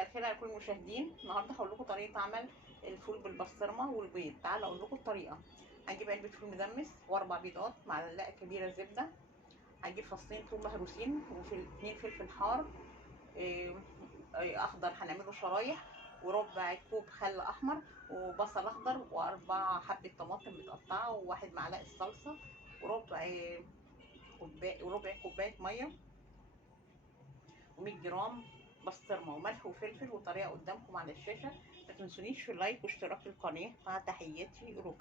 مساء الخير على كل المشاهدين. النهارده هقول لكم طريقه عمل الفول بالبسطرمه والبيض. تعالوا اقول لكم الطريقه. هنجيب علبه فول مدمس واربع بيضات، معلقه كبيره زبده، هنجيب فصين ثوم مهروسين واتنين فلفل حار اخضر هنعمله شرايح، وربع كوب خل احمر، وبصل اخضر، واربع حبه طماطم متقطعه، وواحد معلقه صلصه، وربع كوبايه ميه، و100 جرام بسطرمه، وملح وفلفل، وطريقه قدامكم على الشاشه. ما تنسونيش في اللايك واشتراك في القناه. مع تحياتي روكا.